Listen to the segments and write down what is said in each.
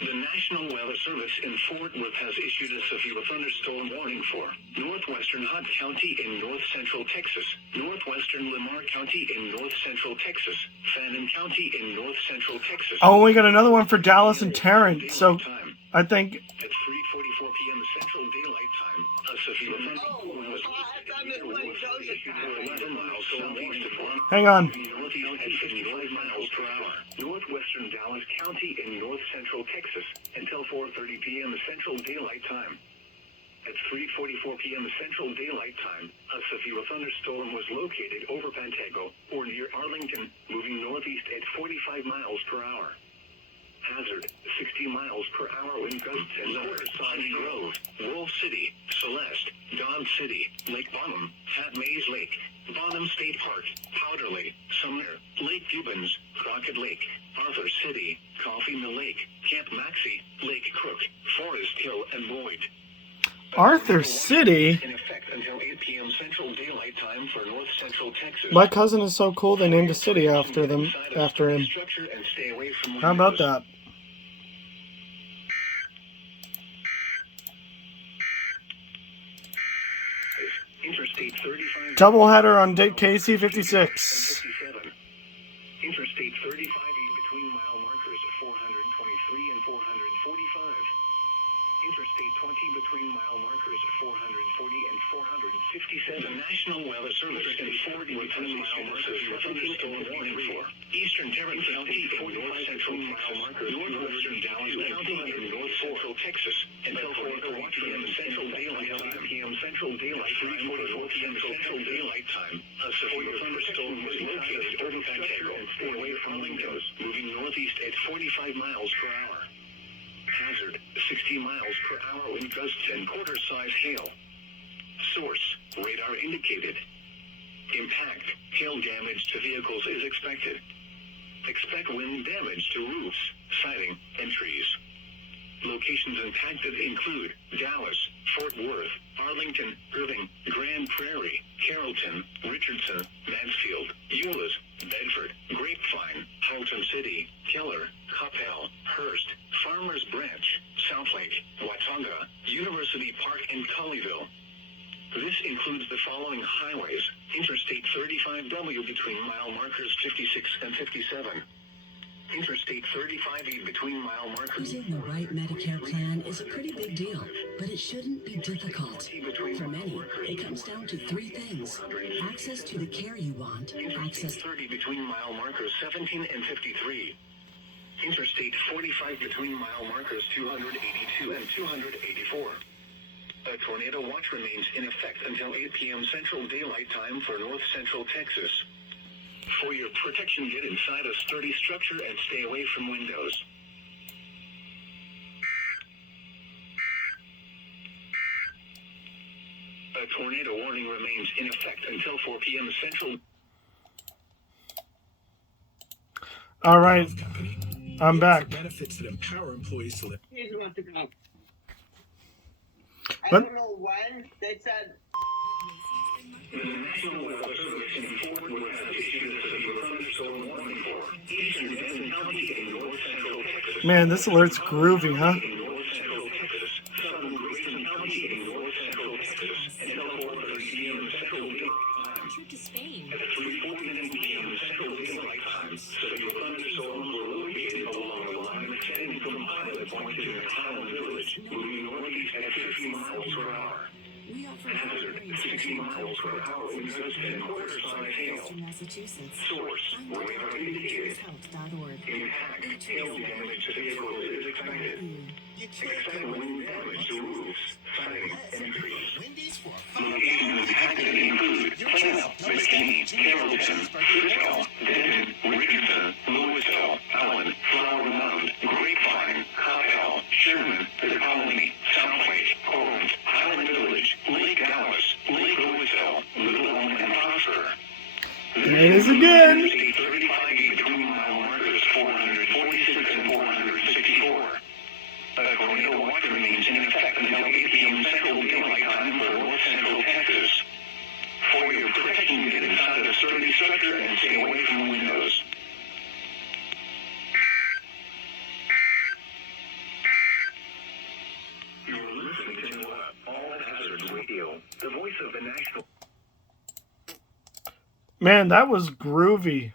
The National Weather Service in Fort Worth has issued a severe thunderstorm warning for northwestern Hunt County in north-central Texas, northwestern Lamar County in north-central Texas, Fannin County in north-central Texas. Oh, we got another one for Dallas and Tarrant. So I think at 3:44 p.m. Central Daylight Time, a severe thunderstorm was issued for 11 miles southeast of Fort. Hang on. Northeast at 55 miles per hour. Northwestern Dallas County in north-central Texas until 4:30 p.m. Central Daylight Time. At 3:44 p.m. Central Daylight Time, a severe thunderstorm was located over Pantego or near Arlington, moving northeast at 45 miles per hour. Hazard, 60 miles per hour wind gusts in Northside Grove, Wolf City, Celeste, Dodge City, Lake Bonham, Pat Mays Lake, Bonham State Park, Powder Lake, Sumner, Lake Gibbons, Crockett Lake, Arthur City, Coffee Mill Lake, Camp Maxey, Lake Crook, Forest Hill, and Boyd. Arthur City? In effect until 8 p.m. Central Daylight Time for North Central Texas. My cousin is so cool they named a city after him. How about that? Interstate 35. Doubleheader on Date KC 56. Interstate 35 between mile markers 423 and 445. Interstate 20 between mile markers 440 and 457. The National Weather Service in Fort Worth between mile markers for thunderstorm warning for eastern Tarrant County in north central mile markers, northwestern Dallas County in north central Texas until 4:30 p.m. Central Daylight Time. Central Daylight Time. 3:44 p.m. Central Daylight Time. A severe thunderstorm was located over Pantego or away from windows, moving northeast at 45 miles per hour. Hazard, 60 miles per hour wind gusts and quarter-size hail. Source, radar indicated. Impact, hail damage to vehicles is expected. Expect wind damage to roofs, siding, and trees. Locations impacted include Dallas, Fort Worth, Arlington, Irving, Grand Prairie, Carrollton, Richardson, Mansfield, Euless, Bedford, Grapevine, Houghton City, Keller, Coppell, Hearst, Farmers Branch, Southlake, Watauga, University Park, and Colleyville. This includes the following highways: Interstate 35W between mile markers 56 and 57. Interstate 35E between mile markers. Choosing the right Medicare plan is a pretty big deal, but it shouldn't be difficult. For many, it comes down to three things: access to the care you want, access 30 between mile markers 17 and 53. Interstate 45 between mile markers 282 and 284. A tornado watch remains in effect until 8 p.m. Central Daylight Time for north central Texas. For your protection, get inside a sturdy structure and stay away from windows. A tornado warning remains in effect until 4 p.m. Central. All right, I'm back. Benefits that empower employees to live. He's about to go. I What? don't know when. They said. The National Weather Service in Fort Worth has issued a severe thunderstorm warning for eastern Denton County in north central Texas. Man, this alert's groovy, huh? In north central Texas, southern Grayson County in north central Texas, until 4:30 p.m. Central Daylight Time. At 3:49 p.m. Central Daylight Time, severe thunderstorms were located along the line extending from Pilot Point to Highland Village, moving northeast at 50 miles per hour. Hazard, 60 miles per hour wind gusts and quarter-size hail. Source, radar indicated. Impact, hail damage to vehicles is expected. Expect wind damage to roofs, siding, and trees. Locations impacted include Plano, McKinney, Carrollton, Frisco, Denton, Richardson, Louisville, Allen, Flower Mound, Grapevine, Coppell, Sherman, The Colony, Southlake, Corinth, Highland Village, Lake Dallas, Lake Louisville, Little Elm, and Prosper. There it is again. Interstate 35 between mile markers 446 and 464. A tornado watch remains in effect until 8 p.m. Central Daylight Time for north central Texas. For your protection, get inside a sturdy structure and stay away from windows. News Radio, the voice of the national. Man, that was groovy.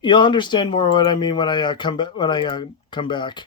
You'll understand more what I mean when I come back.